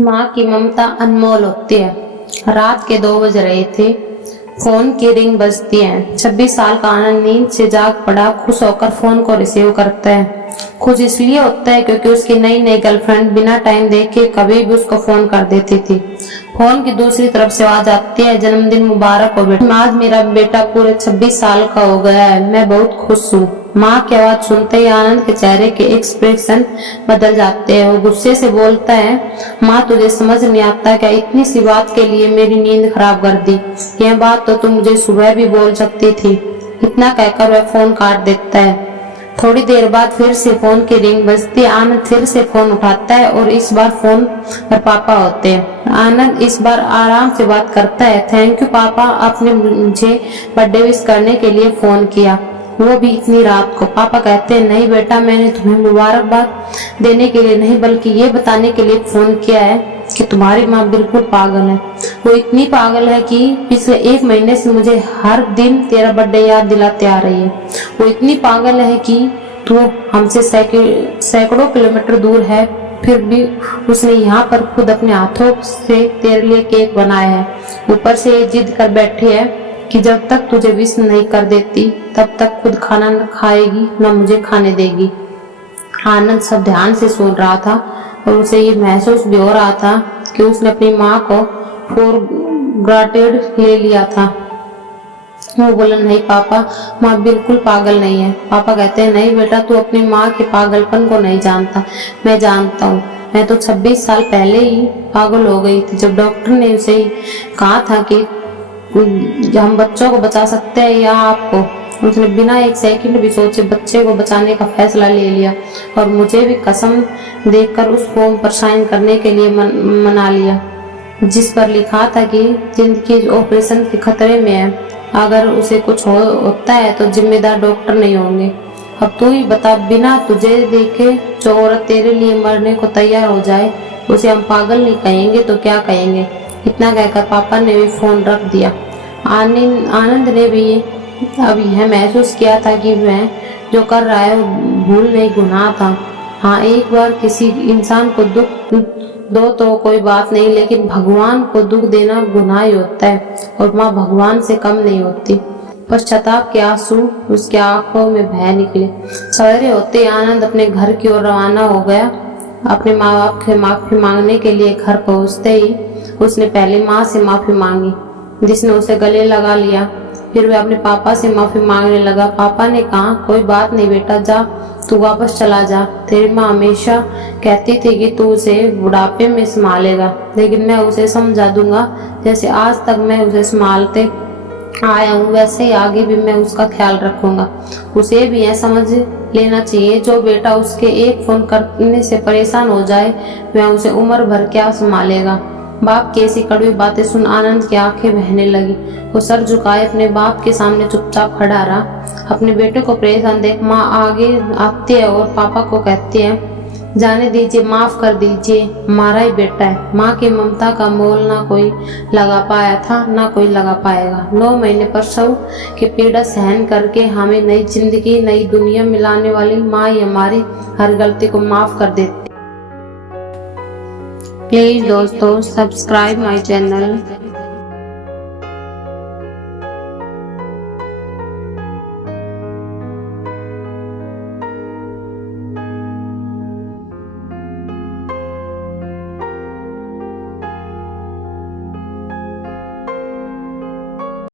माँ की ममता अनमोल होती है। रात के 2 बज रहे थे। फोन की रिंग बजती है। 26 साल का आनंद नींद से जाग पड़ा। खुश होकर फोन को रिसीव करता है। खुश इसलिए होता है क्योंकि उसकी नई नई गर्लफ्रेंड बिना टाइम देखे कभी भी उसको फोन कर देती थी। फोन की दूसरी तरफ से आवाज आती है, जन्मदिन मुबारक हो बेटा। आज मेरा बेटा पूरे 26 साल का हो गया है। मैं बहुत खुश हूँ। माँ की आवाज सुनते ही आनंद के चेहरे के एक्सप्रेशन बदल जाते हैं। वो गुस्से से बोलता है, माँ तुझे समझ नहीं आता क्या? इतनी सी बात के लिए मेरी नींद खराब कर दी। यह बात तो तुम मुझे सुबह भी बोल सकती थी। इतना कहकर वह फोन काट देता है। थोड़ी देर बाद फिर से फोन की रिंग बजती है। आनंद फिर से फोन उठाता है और इस बार फोन पर पापा होते हैं। आनंद इस बार आराम से बात करता है, थैंक यू पापा, आपने मुझे बर्थडे विश करने के लिए फोन किया, वो भी इतनी रात को। पापा कहते हैं, नहीं बेटा, मैंने तुम्हें मुबारकबाद देने के लिए नहीं बल्कि ये बताने के लिए फोन किया है कि तुम्हारी माँ बिल्कुल पागल है। वो इतनी पागल है कि पिछले 1 महीने से मुझे हर दिन तेरा बर्थडे याद दिलाते आ रही है। वो इतनी पागल है कि तू हमसे सैकड़ों किलोमीटर दूर है, फिर भी उसने यहाँ पर खुद अपने हाथों से तेरे लिए केक बनाया है। ऊपर से ये जिद कर बैठी है कि जब तक तुझे विश नहीं कर देती तब तक खुद खाना न खाएगी न मुझे खाने देगी। आनंद सब ध्यान से सुन रहा था और उसे ये महसूस भी हो रहा था कि उसने अपनी माँ को फॉर ग्रांटेड ले लिया था। वो बोला, नहीं पापा, माँ बिल्कुल पागल नहीं है। पापा कहते हैं, नहीं बेटा, तू अपनी माँ के पागलपन को नहीं जानता, मैं जानता हूँ। मैं तो 26 साल पहले ही पागल हो गई थी जब डॉक्टर ने उसे कहा था कि हम बच्चों को बचा सकते हैं या आपको। उसने बिना 1 सेकंड भी सोचे बच्चे को बचाने का फैसला ले लिया और मुझे भी कसम देकर उस फॉर्म पर साइन करने के लिए मना लिया जिस पर लिखा था कि जिंदगी ऑपरेशन के खतरे में है। अगर उसे कुछ होता है तो जिम्मेदार डॉक्टर नहीं होंगे। अब तू ही बता, बिना तुझे देखे जो औरत तेरे लिए मरने को तैयार हो जाए उसे हम पागल नहीं कहेंगे तो क्या कहेंगे? इतना कहकर पापा ने भी फोन रख दिया। आनंद ने भी अब यह महसूस किया था कि वह जो कर रहा है वो भूल नहीं, गुनाह था। हाँ, एक बार किसी इंसान को दुख दो तो कोई बात नहीं, लेकिन भगवान को दुख देना गुनाह ही होता है और माँ भगवान से कम नहीं होती। पश्चाताप के आंसू उसकी आंखों में बह निकले। सवेरे होते आनंद अपने घर की ओर रवाना हो गया। अपने माँ बाप से माफी मांगने के लिए घर पहुँचते ही उसने पहले माँ से माफी मांगी जिसने उसे गले लगा लिया। फिर वह अपने पापा से माफी मांगने लगा। पापा ने कहा, कोई बात नहीं बेटा, जा तू वापस चला जा। तेरी माँ हमेशा कहती थी कि तू उसे बुढ़ापे में संभालेगा, लेकिन मैं उसे समझा दूंगा। जैसे आज तक मैं उसे संभालते आया हूँ वैसे ही आगे भी मैं उसका ख्याल रखूंगा। उसे भी यह समझ लेना चाहिए, जो बेटा उसके एक फोन करने से परेशान हो जाए वह उसे उम्र भर क्या संभालेगा। बाप की ऐसी कड़वी बातें सुन आनंद की आंखें बहने लगी। वो सर झुकाए अपने बाप के सामने चुपचाप खड़ा रहा। अपने बेटे को परेशान देख माँ आगे आती है और पापा को कहती है, जाने दीजिए, माफ कर दीजिए, हमारा ही बेटा है। माँ की ममता का मोल ना कोई लगा पाया था ना कोई लगा पाएगा। 9 महीने प्रसव की पीड़ा सहन करके हमें नई जिंदगी नई दुनिया मिलाने वाली माँ ही हमारी हर गलती को माफ कर देती। प्लीज दोस्तों, सब्सक्राइब माई चैनल।